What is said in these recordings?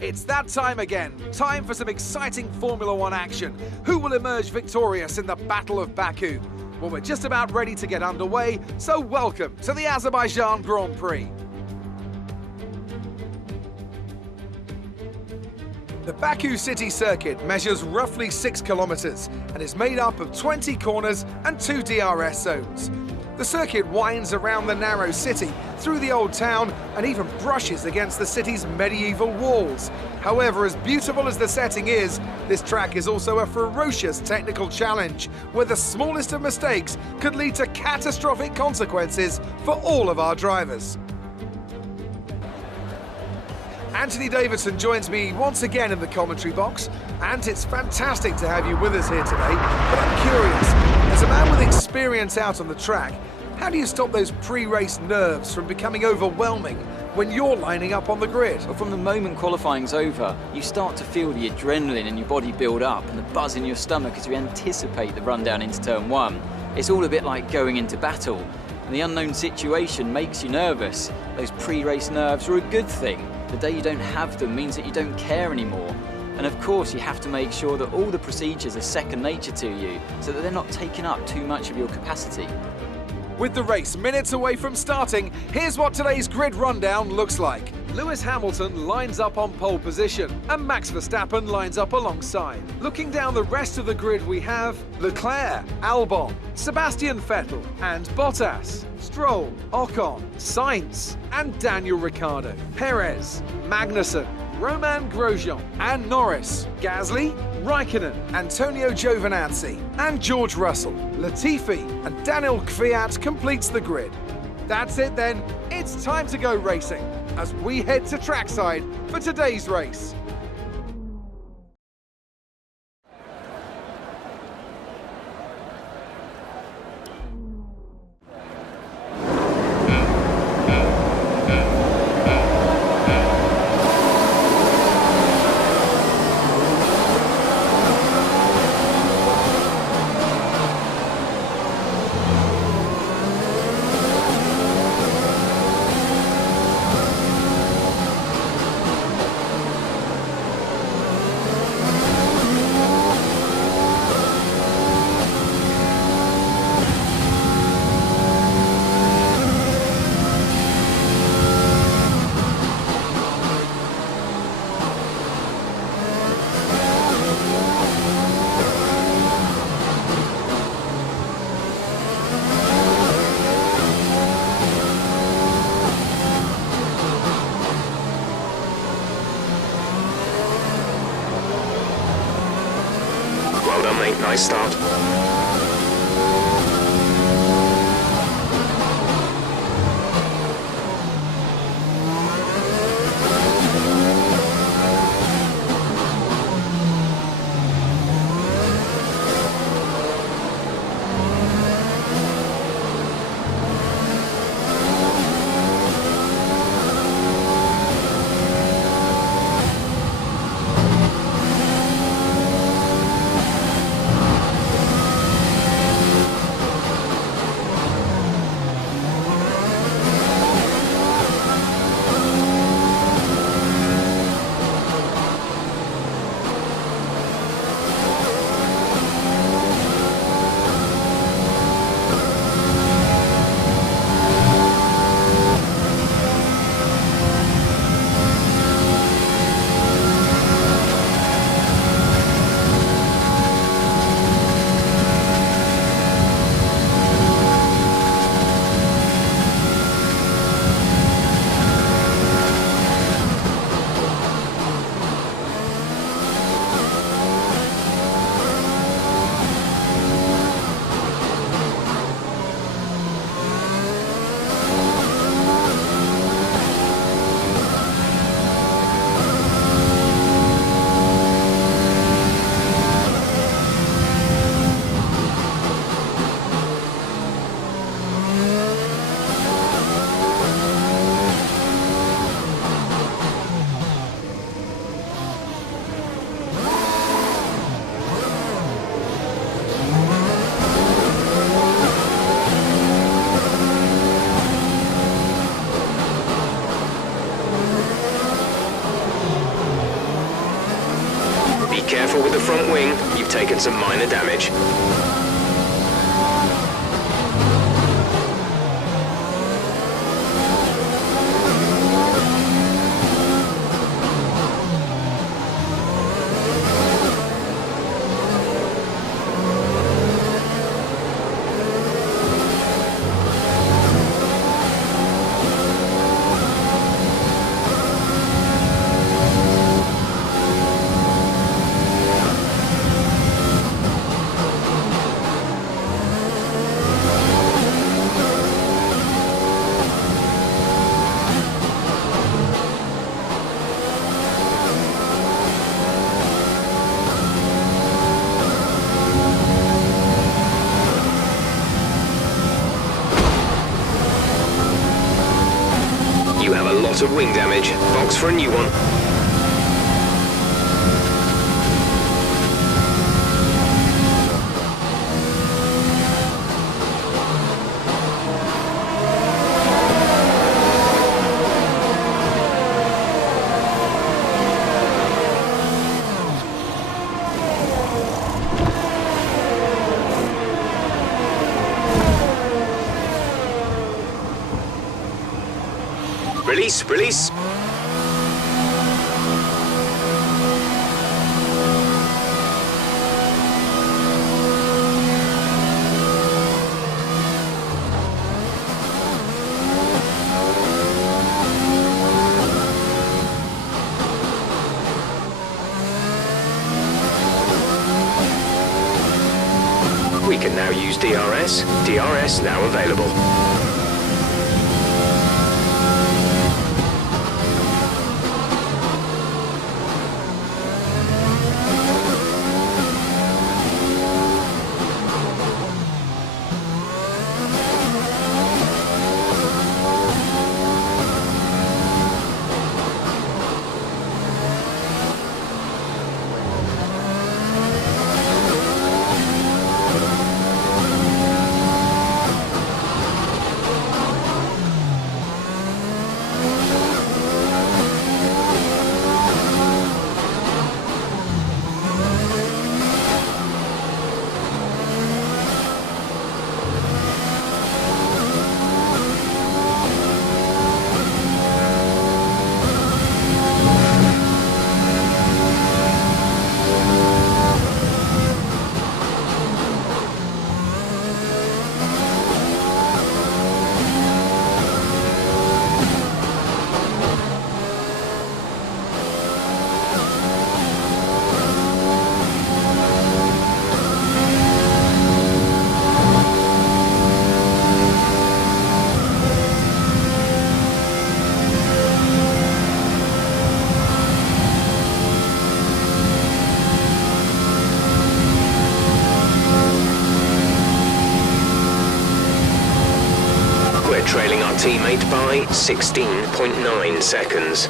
It's that time again. Time for some exciting Formula One action. Who will emerge victorious in the Battle of Baku? Well, we're just about ready to get underway, so welcome to the Azerbaijan Grand Prix. The Baku city circuit measures roughly 6 kilometers and is made up of 20 corners and 2 DRS zones. The circuit winds around the narrow city, through the old town, and even brushes against the city's medieval walls. However, as beautiful as the setting is, this track is also a ferocious technical challenge, where the smallest of mistakes could lead to catastrophic consequences for all of our drivers. Anthony Davidson joins me once again in the commentary box, and it's fantastic to have you with us here today. But I'm curious, as a man with experience out on the track, how do you stop those pre-race nerves from becoming overwhelming when you're lining up on the grid? Well, from the moment qualifying's over, you start to feel the adrenaline in your body build up and the buzz in your stomach as you anticipate the run down into turn 1. It's all a bit like going into battle, and the unknown situation makes you nervous. Those pre-race nerves are a good thing. The day you don't have them means that you don't care anymore. And of course, you have to make sure that all the procedures are second nature to you, so that they're not taking up too much of your capacity. With the race minutes away from starting, here's what today's grid rundown looks like. Lewis Hamilton lines up on pole position, and Max Verstappen lines up alongside. Looking down the rest of the grid, we have Leclerc, Albon, Sebastian Vettel and Bottas, Stroll, Ocon, Sainz and Daniel Ricciardo, Perez, Magnussen, Romain Grosjean and Norris, Gasly, Raikkonen, Antonio Giovinazzi and George Russell. Latifi and Daniel Kvyat completes the grid. That's it then, it's time to go racing as we head to trackside for today's race. Well done, mate. Nice start. careful with the front wing, you've taken some minor damage. You have a lot of wing damage. Box for a new one. Release, release. We can now use DRS. DRS now available. Trailing our teammate by 16.9 seconds.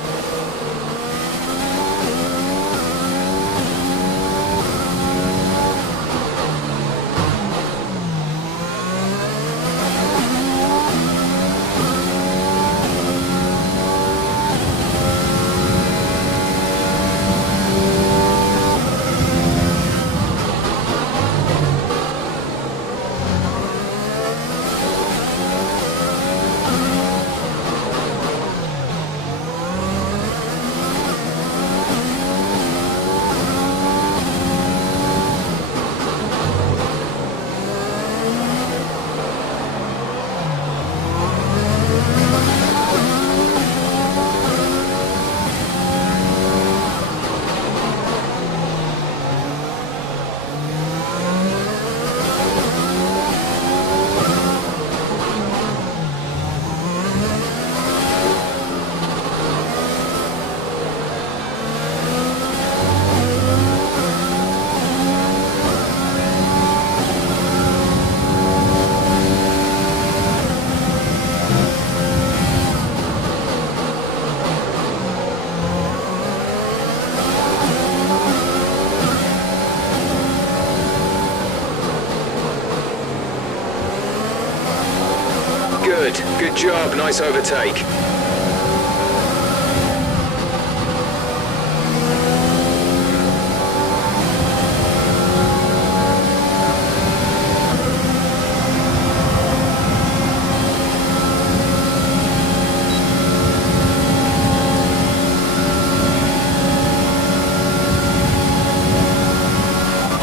Good job, nice overtake.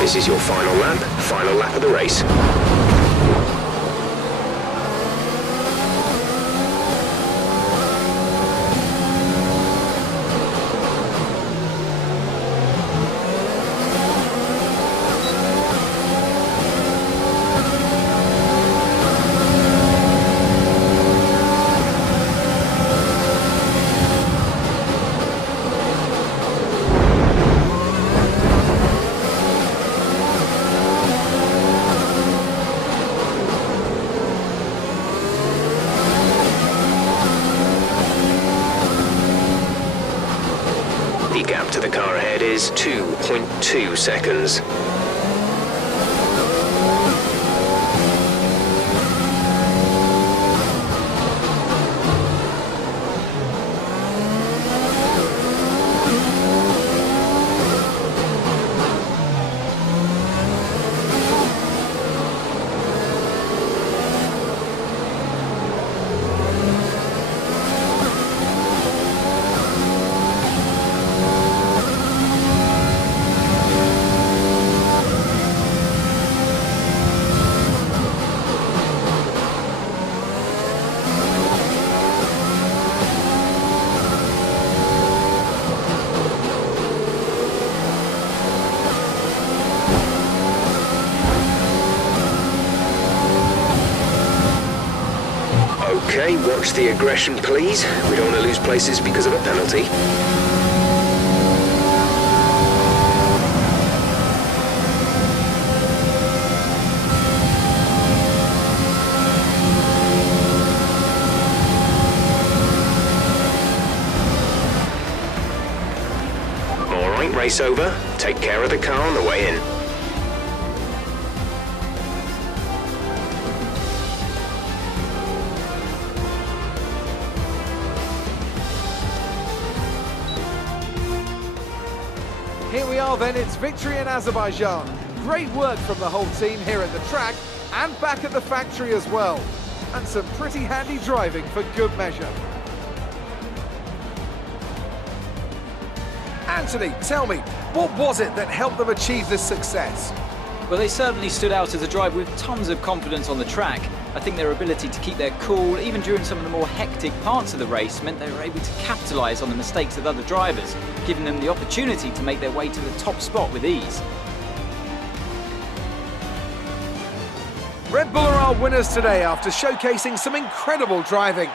This is your final lap of the race. The gap to the car ahead is 2.2 seconds. Okay, watch the aggression, please. We don't want to lose places because of a penalty. All right, race over. Take care of the car on the way in. Here we are then, it's victory in Azerbaijan. Great work from the whole team here at the track and back at the factory as well. And some pretty handy driving for good measure. Anthony, tell me, what was it that helped them achieve this success? Well, they certainly stood out as a driver with tons of confidence on the track. I think their ability to keep their cool, even during some of the more hectic parts of the race, meant they were able to capitalise on the mistakes of other drivers, giving them the opportunity to make their way to the top spot with ease. Red Bull are our winners today after showcasing some incredible driving.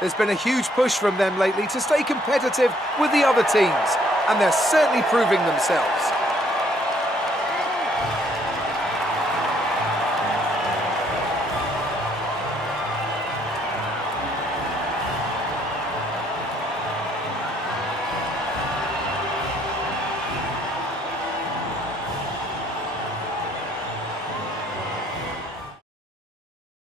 There's been a huge push from them lately to stay competitive with the other teams, and they're certainly proving themselves.